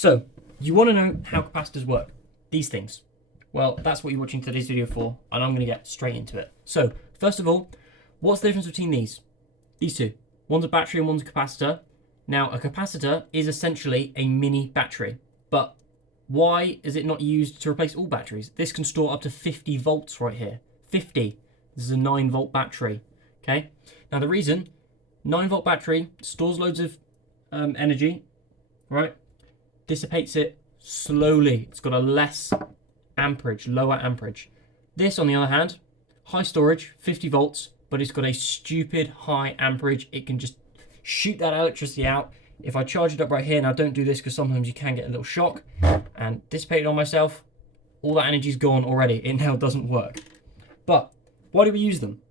So you want to know how capacitors work, these things. Well, that's what you're watching today's video for, and I'm going to get straight into it. So first of all, what's the difference between these two? One's a battery and one's a capacitor. Now, a capacitor is essentially a mini battery, but why is it not used to replace all batteries? This can store up to 50 volts right here. 50. This is a 9-volt battery. Okay. Now the reason, 9-volt battery stores loads of energy, right? Dissipates it slowly. It's got a less amperage, lower amperage. This, on the other hand, high storage, 50 volts, but it's got a stupid high amperage. It can just shoot that electricity out. If I charge it up right here, now don't do this because sometimes you can get a little shock, and dissipate it on myself, all that energy's gone already. It now doesn't work. But why do we use them?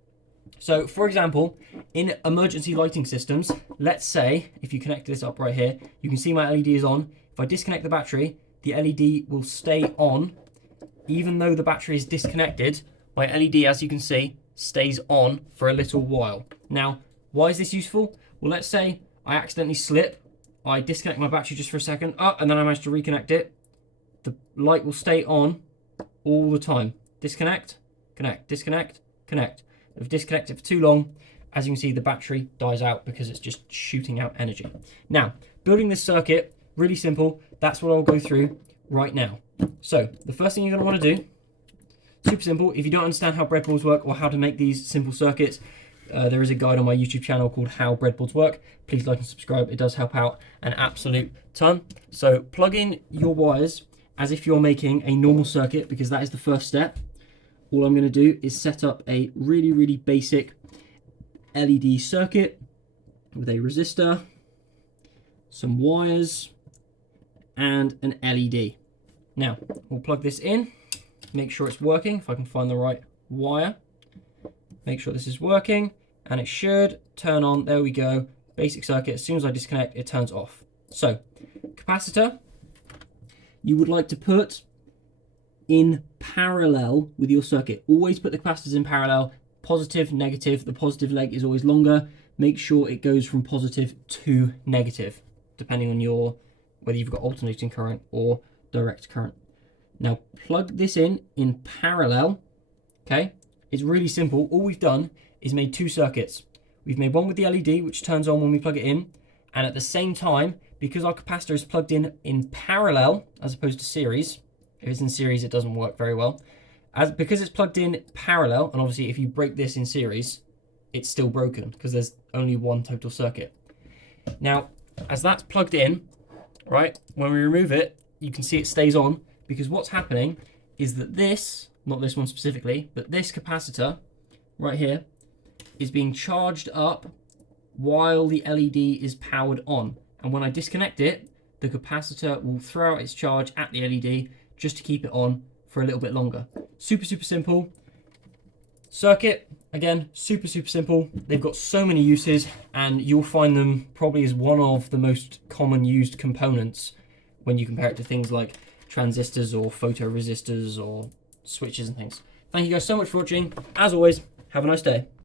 So for example, in emergency lighting systems, let's say if you connect this up right here, you can see my LED is on. If I disconnect the battery, the LED will stay on. Even though the battery is disconnected, my LED, as you can see, stays on for a little while. Now, why is this useful? Well, let's say I accidentally slip, I disconnect my battery just for a second, and then I manage to reconnect it. The light will stay on all the time. Disconnect, connect, disconnect, connect. If I disconnect it for too long, as you can see, the battery dies out because it's just shooting out energy. Now, building this circuit, really simple. That's what I'll go through right now. So, the first thing you're going to want to do, super simple. If you don't understand how breadboards work or how to make these simple circuits, there is a guide on my YouTube channel called How Breadboards Work. Please like and subscribe. It does help out an absolute ton. So plug in your wires as if you're making a normal circuit, because that is the first step. All I'm going to do is set up a really, really basic LED circuit with a resistor, some wires, and an LED. Now, we'll plug this in, make sure it's working, if I can find the right wire. Make sure this is working, and it should turn on. There we go. Basic circuit. As soon as I disconnect, it turns off. So, capacitor, you would like to put in parallel with your circuit. Always put the capacitors in parallel. Positive, negative. The positive leg is always longer. Make sure it goes from positive to negative, depending on whether you've got alternating current or direct current. Now, plug this in parallel. Okay. It's really simple. All we've done is made two circuits. We've made one with the LED, which turns on when we plug it in. And at the same time, because our capacitor is plugged in parallel, as opposed to series, if it's in series, it doesn't work very well. Because it's plugged in parallel, and obviously if you break this in series, it's still broken because there's only one total circuit. Now, as that's plugged in, right, when we remove it, you can see it stays on, because what's happening is that this, not this one specifically, but this capacitor right here is being charged up while the LED is powered on. And when I disconnect it, the capacitor will throw out its charge at the LED just to keep it on for a little bit longer. Super, super simple. Circuit, again, super, super simple. They've got so many uses, and you'll find them probably as one of the most common used components when you compare it to things like transistors or photoresistors or switches and things. Thank you guys so much for watching. As always, have a nice day.